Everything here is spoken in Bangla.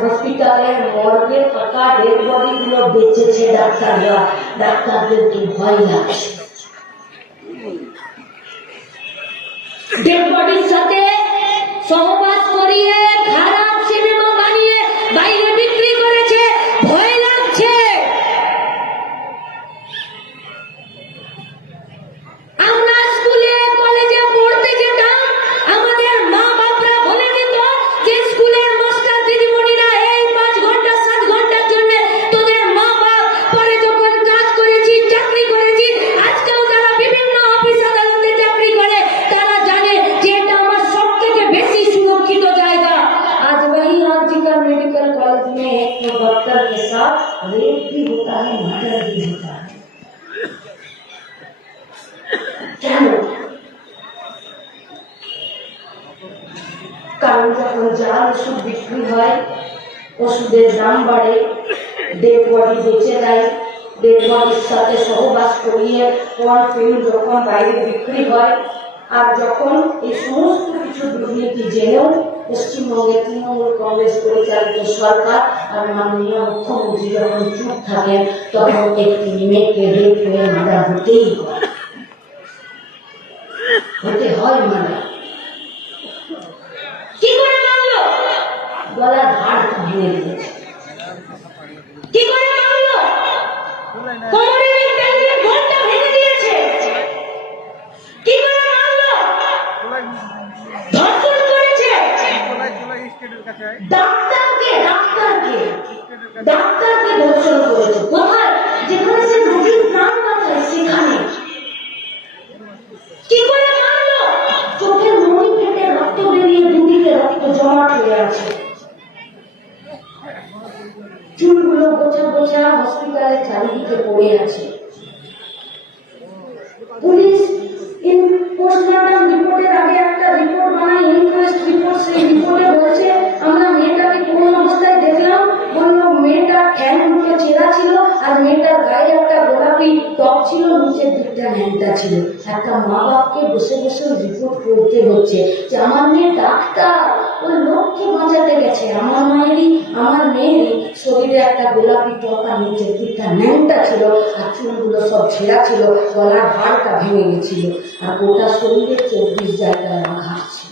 হসপিটালের মর্গে ফাঁকা ডেড বডি গুলো বেঁচেছে ডাক্তাররা, ডাক্তারদেরকে ভয় লাগছে। ডেড বডির সাথে সহবাস করিয়ে খারাপ সিনেমা বানিয়ে বাইরে বিক্রি করেছে, ভয় লাগছে। আমরা স্কুলে কলেজে পড়তে যেতাম, আমাদের মা বাপরা বলে দিত যে স্কুলের মাস্টার দিদিমণিরা এই 5 ঘন্টা 7 ঘন্টার জন্য তোদের মা বাপ পরে যখন কাজ করেছি, চাকরি করেছি, আজকেও যারা বিভিন্ন অফিস আদালতে চাকরি করে তারা জানে যে এটা আমার সব থেকে বেশি সুরক্ষিত জায়গা। आज वही आर्जिकल मेडिकल कॉलेज में एक डॉक्टर के साथ रेप भी होता है, मर्डर भी होता है। কেন? কারণ যখন জাল ওষুধ বিক্রি হয়, ওষুধের দাম বাড়ে, ডেড বডি বেঁচে যায়, ডেড বডির সাথে সহবাস করিয়ে পর্ন ফিল্ম যখন বাইরে বিক্রি হয়, আর যখন এই সমস্ত কিছু দুর্নীতি জেনেও পশ্চিমবঙ্গে তৃণমূল কংগ্রেস পরিচালিত সরকার আর মাননীয় মুখ্যমন্ত্রী যখন চুপ থাকেন, তখন একটি মেয়েকে রেপ হয়ে মারা হতেই হয়, হতে হয় মারা। কি করে মারলো? গলার হাড় ভেঙে দিয়েছে। কি করে মারলো? কোমরের একটা দিয়ে ঘন্টা ভেঙে দিয়েছে। কি করে মারলো? ধর্ষণ করেছে। ডাক্তারকে ধর্ষণ করেছে। কোথায়? যেখানে সে রোগীর প্রাণ বাঁচায় সেখানে। কি করে মারলো? চোখের মণি ফেটে রক্ত বেরিয়ে দুদিকে রক্ত জমাট হয়ে আছে, চুলগুলো গোছা গোছা হসপিটালের চারিদিকে পড়ে আছে। পুলিশ পোস্টমর্টম রিপোর্টের আগে একটা রিপোর্ট বানায়, ইনকোয়েস্ট রিপোর্ট। সেই রিপোর্টে বলছে আমরা মেয়েটাকে কোন অবস্থায় দেখলাম, বললো মেয়েটার ঠ্যাং দুটো ছেঁড়া ছিল আর মেয়েটার গায়ে একটা গোলাপি টপ ছিল, নিচের দিকটা ন্যাংটা ছিল। একটা মা বাপকে বসে বসে রিপোর্ট করতে হচ্ছে যে আমার মেয়ে ডাক্তার, ওই লোককে বাঁচাতে গেছে, আমার মেয়েরই শরীরে একটা গোলাপি টপ আর নিচের দিকটা ন্যাংটা ছিল, আর চুলগুলো সব ছেঁড়া ছিল, গলার হাড়টা ভেঙে গেছিল, আর গোটা শরীরে 24 জায়গায় আঘাত ছিল।